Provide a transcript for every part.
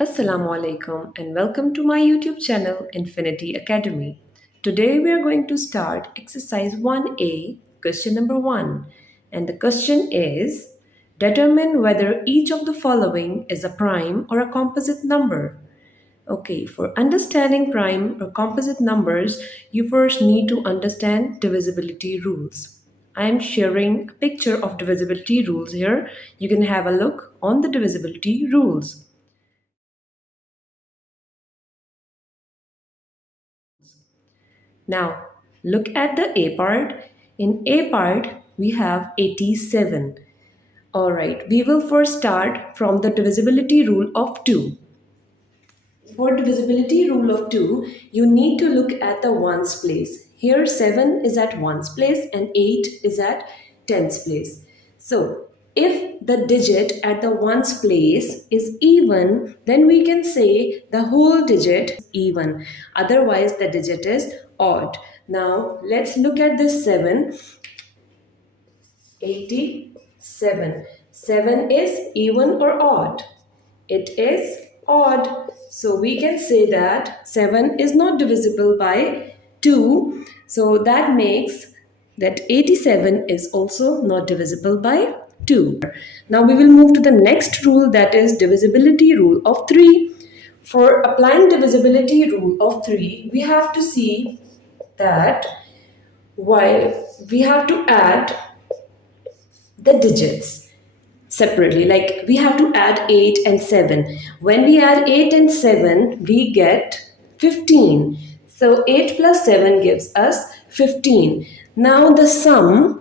Assalamu alaikum and welcome to my YouTube channel Infinity Academy. Today we are going to start exercise 1A, question number 1. And the question is, determine whether each of the following is a prime or a composite number. Okay, for understanding prime or composite numbers, you first need to understand divisibility rules. I am sharing a picture of divisibility rules here. You can have a look on the divisibility rules. Now, look at the A part. In A part, we have 87. Alright, we will first start from the divisibility rule of 2. For divisibility rule of 2, you need to look at the ones place. Here 7 is at ones place and 8 is at tens place. So, if the digit at the ones place is even, then we can say the whole digit is even. Otherwise, the digit is odd. Now, let's look at this 7. 87. 7 is even or odd? It is odd. So we can say that 7 is not divisible by 2. So that makes that 87 is also not divisible by 2. Now we will move to the next rule, that is divisibility rule of 3. For applying divisibility rule of 3, we have to see that while we have to add the digits separately, like we have to add 8 and 7. When we add 8 and 7, we get 15. So 8 plus 7 gives us 15. Now the sum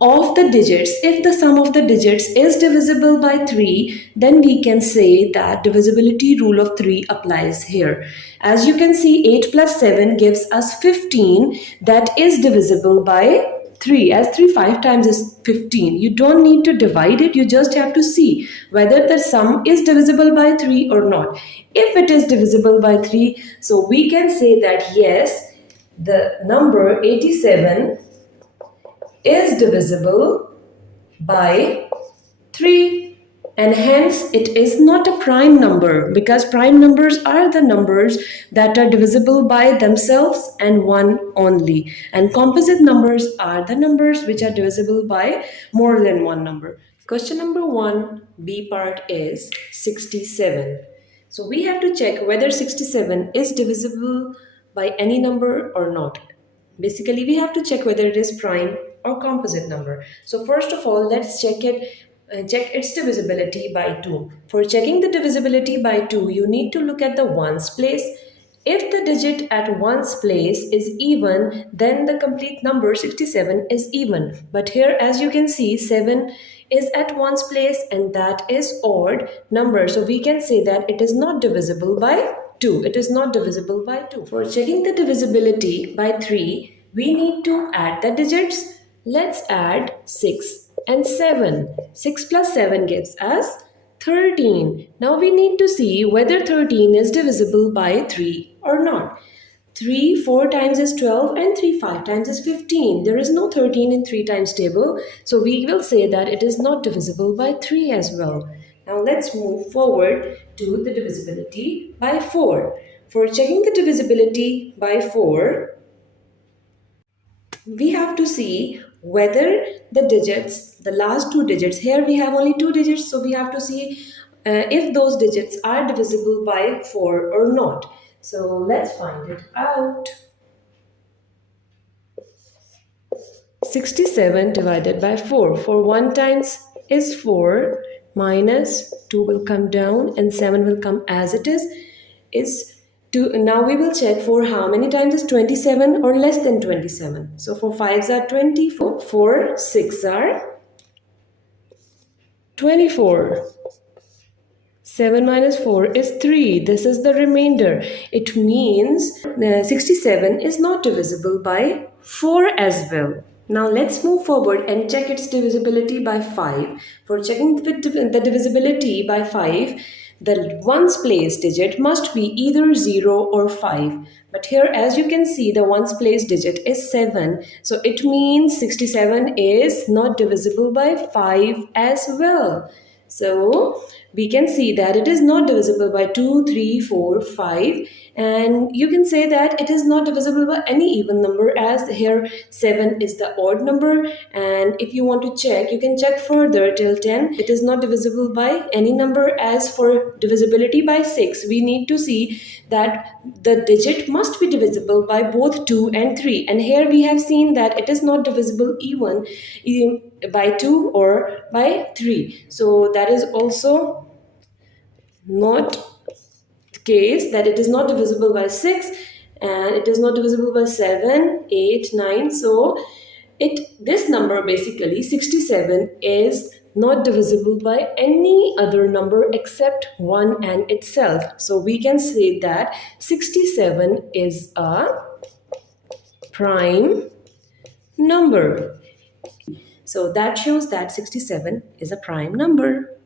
of the digits, if the sum of the digits is divisible by 3, then we can say that divisibility rule of 3 applies here. As you can see, 8 plus 7 gives us 15, that is divisible by 3, as 3 5 times is 15. You don't need to divide it, you just have to see whether the sum is divisible by 3 or not. If it is divisible by 3, so we can say that yes, the number 87 is divisible by 3, and hence it is not a prime number, because prime numbers are the numbers that are divisible by themselves and 1 only, and composite numbers are the numbers which are divisible by more than one number. Question number 1, B part, is 67. So we have to check whether 67 is divisible by any number or not. Basically, we have to check whether it is prime or composite number. So first of all, let's check its divisibility by 2. For checking the divisibility by 2, you need to look at the ones place. If the digit at ones place is even, then the complete number 67 is even. But here, as you can see, 7 is at ones place and that is odd number. So we can say that it is not divisible by 2. It is not divisible by 2. For checking the divisibility by 3, we need to add the digits. Let's add 6 and 7. 6 plus 7 gives us 13. Now we need to see whether 13 is divisible by 3 or not. 3 4 times is 12 and 3 5 times is 15. There is no 13 in 3 times table. So we will say that it is not divisible by 3 as well. Now let's move forward to the divisibility by 4. For checking the divisibility by 4, we have to see whether the digits, the last 2 digits, here we have only 2 digits, so we have to see if those digits are divisible by 4 or not. So let's find it out. 67 divided by 4. 4 1 times is 4, minus 2 will come down and 7 will come as it is 2. Now we will check for how many times is 27 or less than 27. So 4 5s are 24, 4 6 are 24. 7 minus 4 is 3. This is the remainder. It means 67 is not divisible by 4 as well. Now let's move forward and check its divisibility by 5. For checking the divisibility by 5, the ones place digit must be either 0 or 5. But here, as you can see, the ones place digit is 7. So it means 67 is not divisible by 5 as well. So we can see that it is not divisible by 2, 3, 4, 5, and you can say that it is not divisible by any even number, as here 7 is the odd number. And if you want to check, you can check further till 10. It is not divisible by any number, as for divisibility by 6 we need to see that the digit must be divisible by both 2 and 3, and here we have seen that it is not divisible even by 2 or by 3. So that is also not the case, that it is not divisible by 6, and it is not divisible by 7, 8, 9. So this number, basically 67, is not divisible by any other number except 1 and itself. So we can say that 67 is a prime number. So that shows that 67 is a prime number.